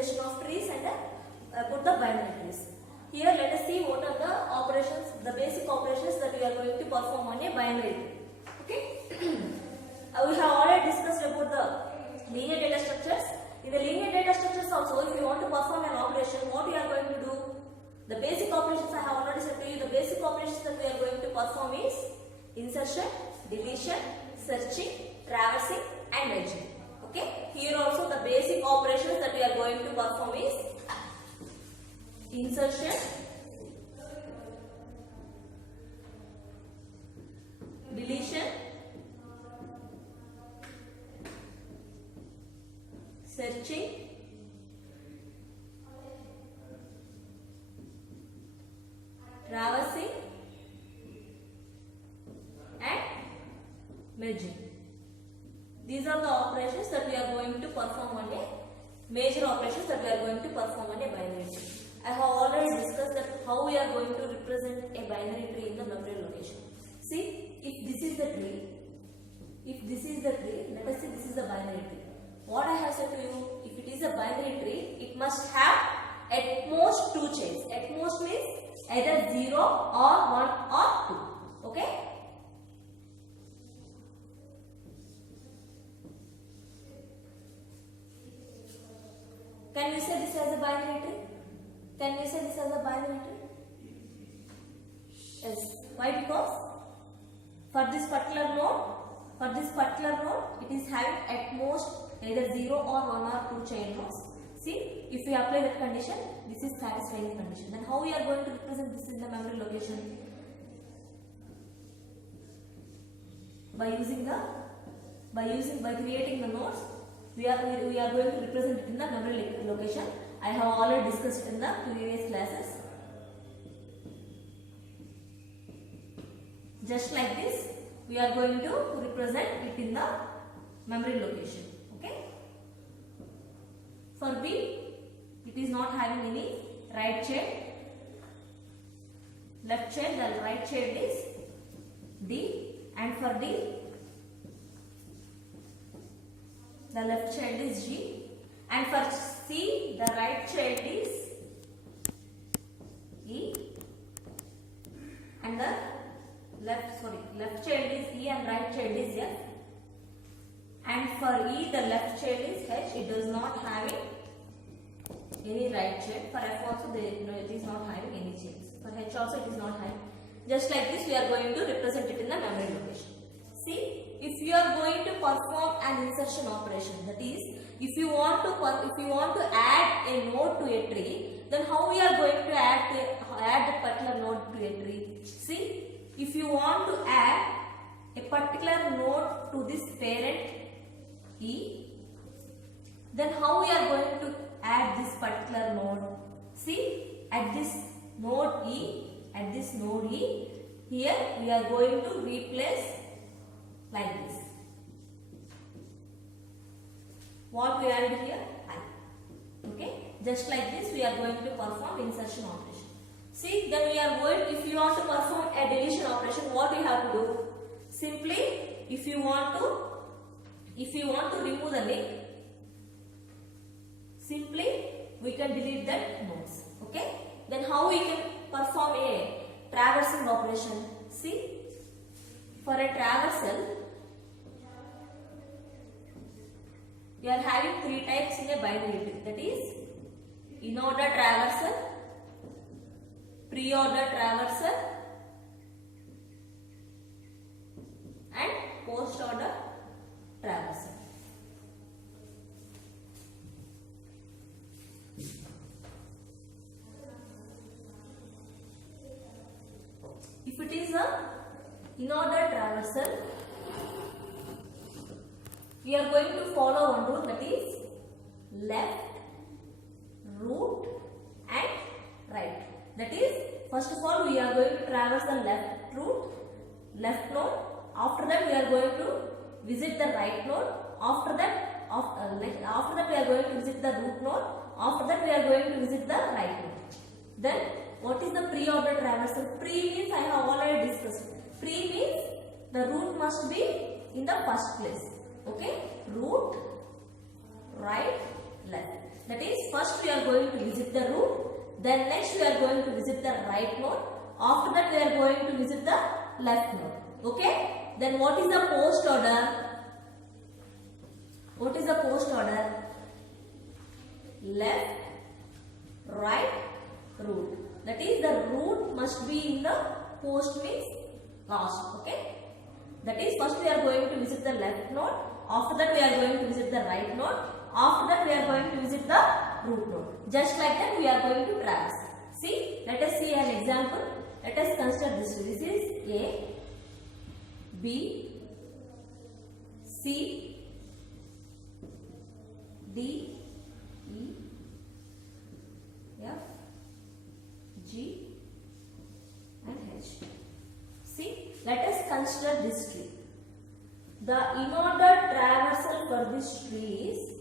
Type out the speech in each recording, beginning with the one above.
representation of trees and put the binary trees. Here let us see what are the operations, the basic operations that we are going to perform on a binary tree. Okay. We have already discussed about the linear data structures. In the linear data structures also, if you want to perform an operation, what we are going to do? The basic operations I have already said to you. The basic operations that we are going to perform is insertion, deletion, searching, traversing and merging. Okay. Here also the basic operations that we are going to perform is insertion, deletion, searching, traversing and merging. These are the operations that we are going to perform on a major operations that we are going to perform on a binary tree. I have already discussed that how we are going to represent a binary tree in the memory location. See, if this is the tree, let us say this is the binary tree. What I have said to you, if it is a binary tree, it must have at most 2 chains. At most means either 0 or 1 or 2. Okay? Can we say this as a binary tree? Can we say this as a binary tree? Yes. Why? Because for this particular node, it is having at most either 0 or 1 or 2 chain nodes. See, if we apply that condition, this is satisfying the condition. Then how we are going to represent this in the memory location? By creating the nodes, we are going to represent it in the memory location. I have already discussed it in the previous classes. Just like this, we are going to represent it in the memory location. Okay. For B, it is not having any right chain, left chain. The right chain is D, and for D, the left child is G, and for C the right child is E, and the left child is E and right child is F, and for E the left child is H. It does not have any right child. For F also it is not having any chains. For H also it is not having. Just like this we are going to represent it in the memory location. See, if you are going to perform an insertion operation, that is, if you want to add a node to a tree, then how we are going to add the particular node to a tree? See, if you want to add a particular node to this parent E, then how we are going to add this particular node? See, at this node E, here we are going to replace like this. What we added here? I. Okay. Just like this we are going to perform insertion operation. See, then we are going, if you want to perform a deletion operation, what we have to do? Simply, if you want to remove the link, simply we can delete that nodes. Okay. Then how we can perform a traversing operation? See, for a traversal, we are having 3 types in a binary tree. That is in-order traversal, pre-order traversal and post-order traversal. If it is a in-order traversal, we are going to follow one rule, that is left, root and right. That is, first of all we are going to traverse the left node. After that we are going to visit the right node. After that we are going to visit the root node. After that we are going to visit the right node. Then what is the pre-order traversal? Pre means I have already discussed. Pre means the root must be in the first place. Okay, root, right, left. That is, first we are going to visit the root, then next we are going to visit the right node. After that we are going to visit the left node. Okay? Then what is the post order? What is the post order? Left, right, root. That is, the root must be in the post means last. Okay? That is, first we are going to visit the left node. After that we are going to visit the right node. After that we are going to visit the root node. Just like that we are going to traverse. See, let us see an example. Let us consider this. This is A, B, C, D, E, F, G and H. See, let us consider this tree. The in-order traversal for this tree is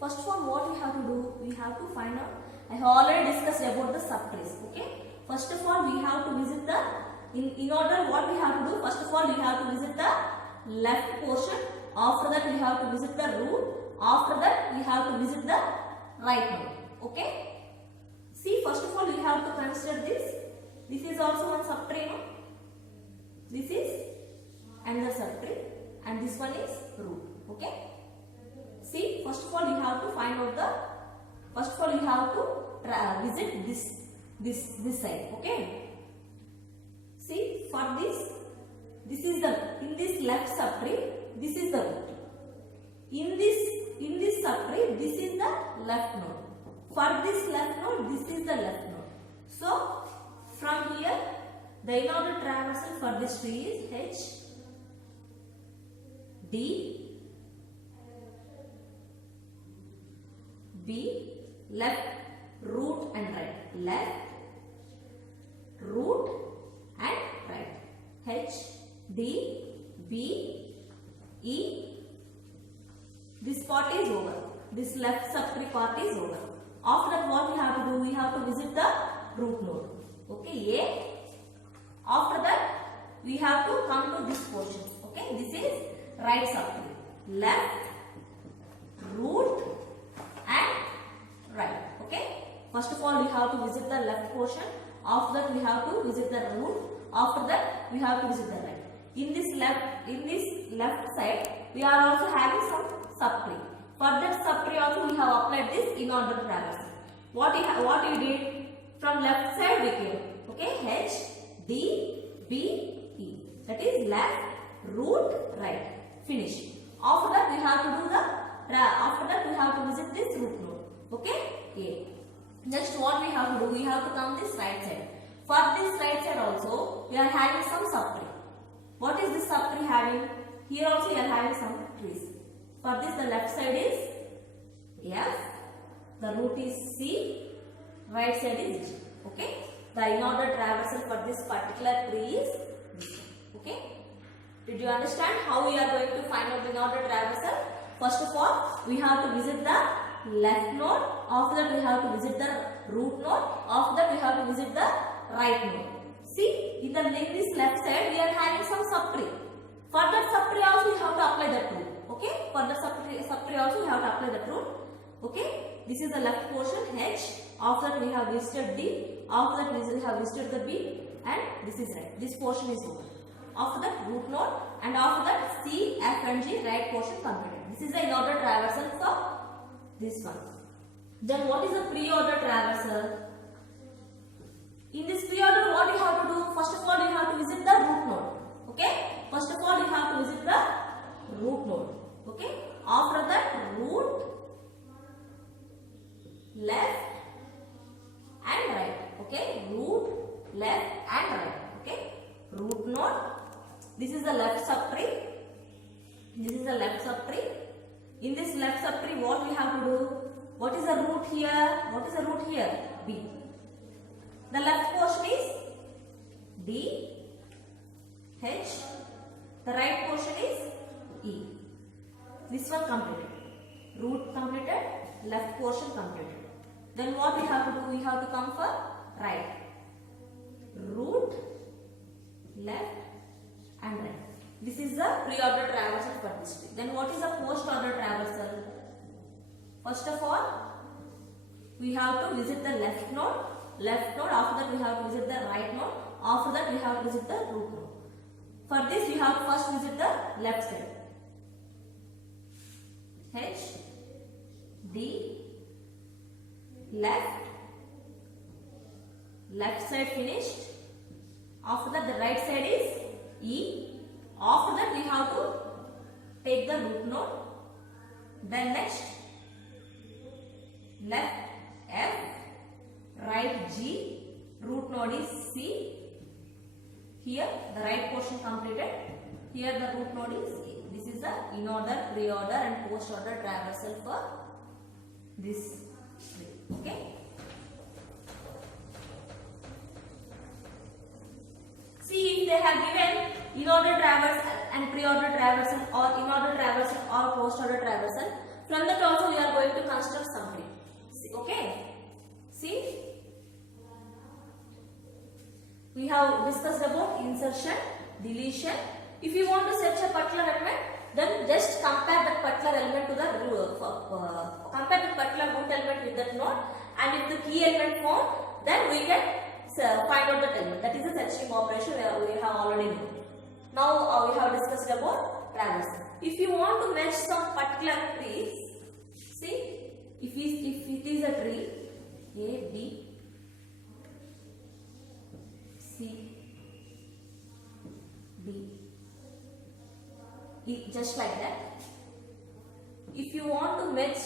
first of all, what we have to do, we have to find out. I have already discussed about the subtrees. Okay. First of all, we have to visit the in order. What we have to do? First of all, we have to visit the left portion. After that, we have to visit the root. After that, we have to visit the right node. Okay. See, first of all, we have to consider this. This is also one subtree. No? This is another subtree, and this one is root. Okay. See, first of all, you have to find out the. First of all, you have to visit this side. Okay. See, for this is the in this left subtree. This is the root. In this subtree, this is the left node. For this left node, this is the left node. So, from here, the in-order traversal for this tree is H, D, B, left, root and right. Left, root and right. H, D, B, E. This part is over. This left subtree part is over. After that, what we have to do? We have to visit the root node. Okay, A. After that, we have to come to this portion. Okay, this is right subtree. Left, root and right. Okay. First of all, we have to visit the left portion. After that, we have to visit the root. After that, we have to visit the right. In this left side, we are also having some subtree. For that subtree also, we have applied this in-order traversal. What you did from left side we came. Okay, H, D, B, E. That is left, root, right. Finish. After that, we have to do the. After that, we have to visit this root node. Okay, A. Next, what we have to do? We have to come this right side. For this right side also, we are having some subtree. What is this subtree having? Here also we are having some trees. For this, the left side is F, the root is C, right side is G. Okay. The in-order traversal for this particular tree is this one. Okay. Did you understand how we are going to find out the in-order traversal? First of all, we have to visit the left node. After that, we have to visit the root node. After that, we have to visit the right node. See, in this left side, we are having some subtree. For that subtree also, we have to apply that rule. Okay. For the subtree also, we have to apply that rule. Okay. This is the left portion H. After that, we have visited D. After that, we have visited the B. And this is right. This portion is over. After that, root node. And after that, C, F and G, right portion completed. This is the in-order traversal for this one. Then what is the pre-order traversal? In this pre-order, what you have to do? First of all, you have to visit the root node. Okay? First of all, you have to visit the root node. Okay? After that, root, left and right. Okay? Root, left and right. Okay? Root node. This is the left subtree. This is the left subtree. In this left subtree, what we have to do? What is the root here? What is the root here? B. The left portion is D, H. The right portion is E. This one completed. Root completed, left portion completed. Then what we have to do? We have to come for right. Root, left and right. This is the pre-order traversal for this tree. Then what is the post-order traversal? First of all, we have to visit the left node. After that we have to visit the right node. After that we have to visit the root node. For this we have to first visit the left side. H, D, left side finished. After that the right side is E. After that we have to take the root node. Then next left F, right G, root node is C. Here the right portion completed. Here the root node is A. This is the in order, pre-order and post-order traversal for this tree. Okay. See, if they have given in order traversal and pre-order traversal, or in order traversal or post-order traversal, from that also we are going to construct some tree. Okay. See, we have discussed about insertion, deletion. If you want to search a particular element, then just compare that particular element to the compare the particular root element with that node, and if the key element found, then we can find out that element. That is the searching operation we have already known. Now we have discussed about traversal. If you want to match some particular trees, see, if it is a tree A, B, C, D, just like that. If you want to match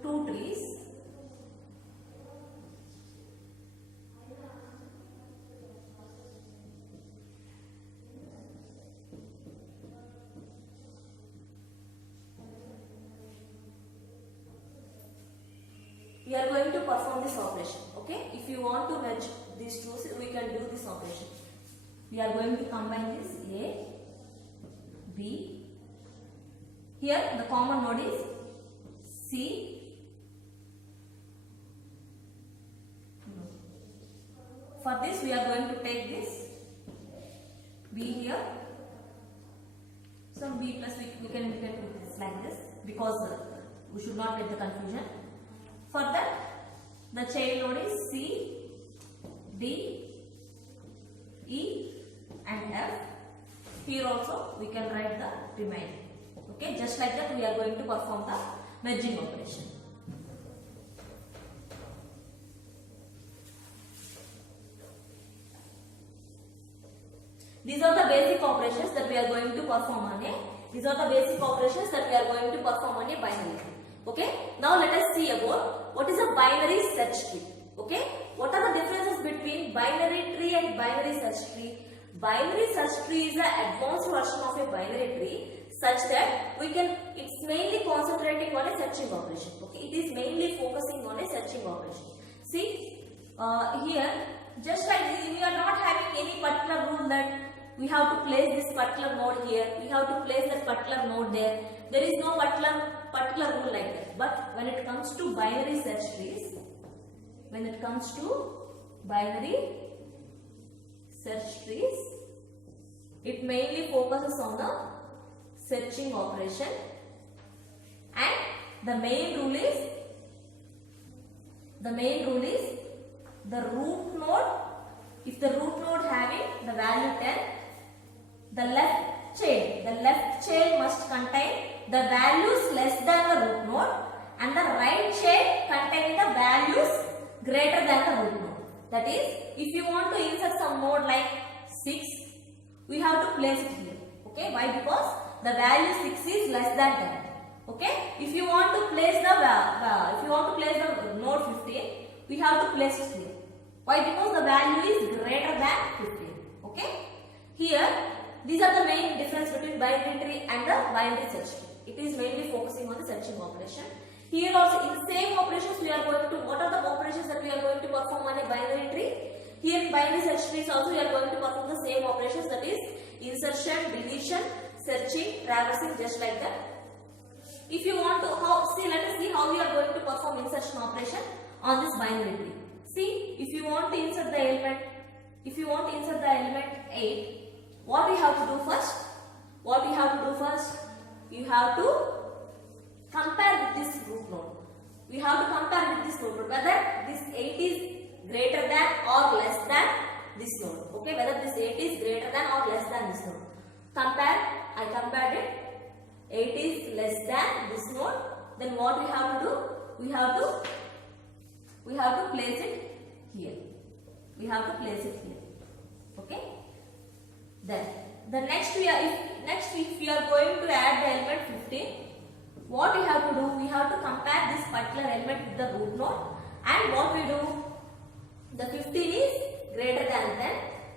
two trees, we are going to perform this operation. Okay, if you want to match these two, we can do this operation. We are going to combine this A, B. Here the common node is C. For this we are going to take this B here. So B plus we can put this like this, because we should not get the confusion. For that, the chain node is C, D, E and F. Here also we can write the remaining. Okay, just like that we are going to perform the merging operation. These are the basic operations that we are going to perform on a. These are the basic operations that we are going to perform on a binary tree. Okay. Now let us see about what is a binary search tree. Okay. What are the differences between binary tree and binary search tree? Binary search tree is the advanced version of a binary tree, such that it's mainly concentrating on a searching operation. Okay. It is mainly focusing on a searching operation. See, here, just like we are not having any particular rule that we have to place this particular node here, we have to place that particular node there. There is no particular rule like that. But when it comes to binary search trees, it mainly focuses on the searching operation, and the main rule is the root node. If the root node having the value 10, the left chain must contain the values less than the root node, and the right chain containing the values greater than the root node. That is, if you want to insert some node like 6, we have to place it here. Okay, why? Because the value 6 is less than 10. Okay, if you want to place the node 15, we have to place it here. Why? Because the value is greater than 15. Okay, here these are the main difference between binary tree and the binary search tree. It is mainly focusing on the searching operation. Here also in the same operations we are going to, what are the operations that we are going to perform on a binary tree? Here in binary search trees also we are going to perform the same operations, that is insertion, deletion, searching, traversing, just like that. If you want to, let us see how we are going to perform insertion operation on this binary tree. See, if you want to insert the element 8, what we have to do first? what you have to do first? You have to compare with this root node. We have to compare with this node whether this 8 is greater than or less than this node. Okay, whether this 8 is greater than or less than this node. Compare. I compared it. 8 is less than this node. Then what we have to do? We have to place it here. We have to place it here. Okay. Then the next if we are going to add the element 15, what we have to do? We have to compare this particular element with the root node, and what we do? The 15 is greater than 10.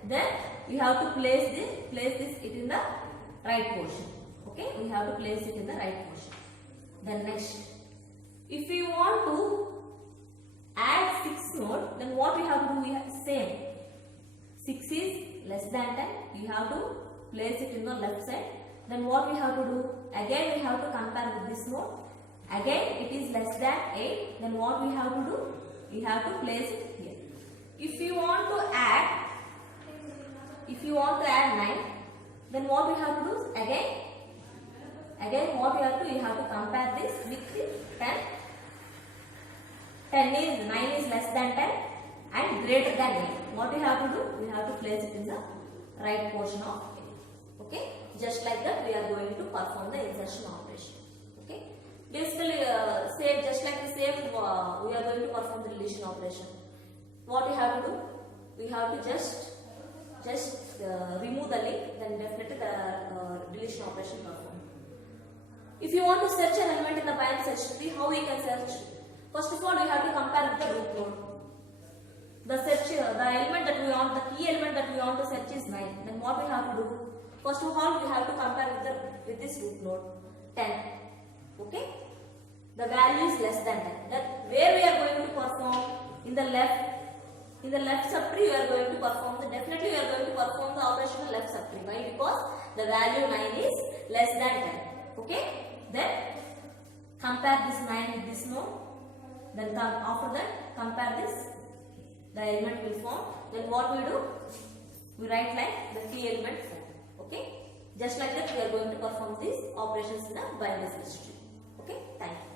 Then we have to place this it in the right portion. Okay, we have to place it in the right portion. Then next, if we want to add 6 node, then what we have to do? We have same. 6 is less than 10. You have to place it in the left side. Then what we have to do? Again we have to compare with this node. Again it is less than 8. Then what we have to do? We have to place it here. If you want to add 9, then what we have to do? Again what we have to? You have to compare this with the 10. 9 is less than 10 and greater than 8. What we have to do? We have to place it in the right portion of it. Okay? Just like that we are going to perform the insertion operation. Okay? Basically just like the same we are going to perform the deletion operation. What we have to do? We have to just remove the link, then definitely the deletion operation performed. If you want to search an element in the binary search tree, how we can search? First of all, we have to compare with the root node. The element that we want, the key element that we want to search is 9. Then what we have to do? First of all, we have to compare with this root node 10. Okay? The value is less than 10. That where we are going to perform in the left subtree, we are going to perform definitely we are going to perform the operation in left subtree. Why? Because the value 9 is less than 10. Okay? Then compare this 9 with this node. Then after that compare this. The element will form. Then what we do? We write like the key element form. Okay? Just like that we are going to perform these operations in the binary search tree. Okay? Thank you.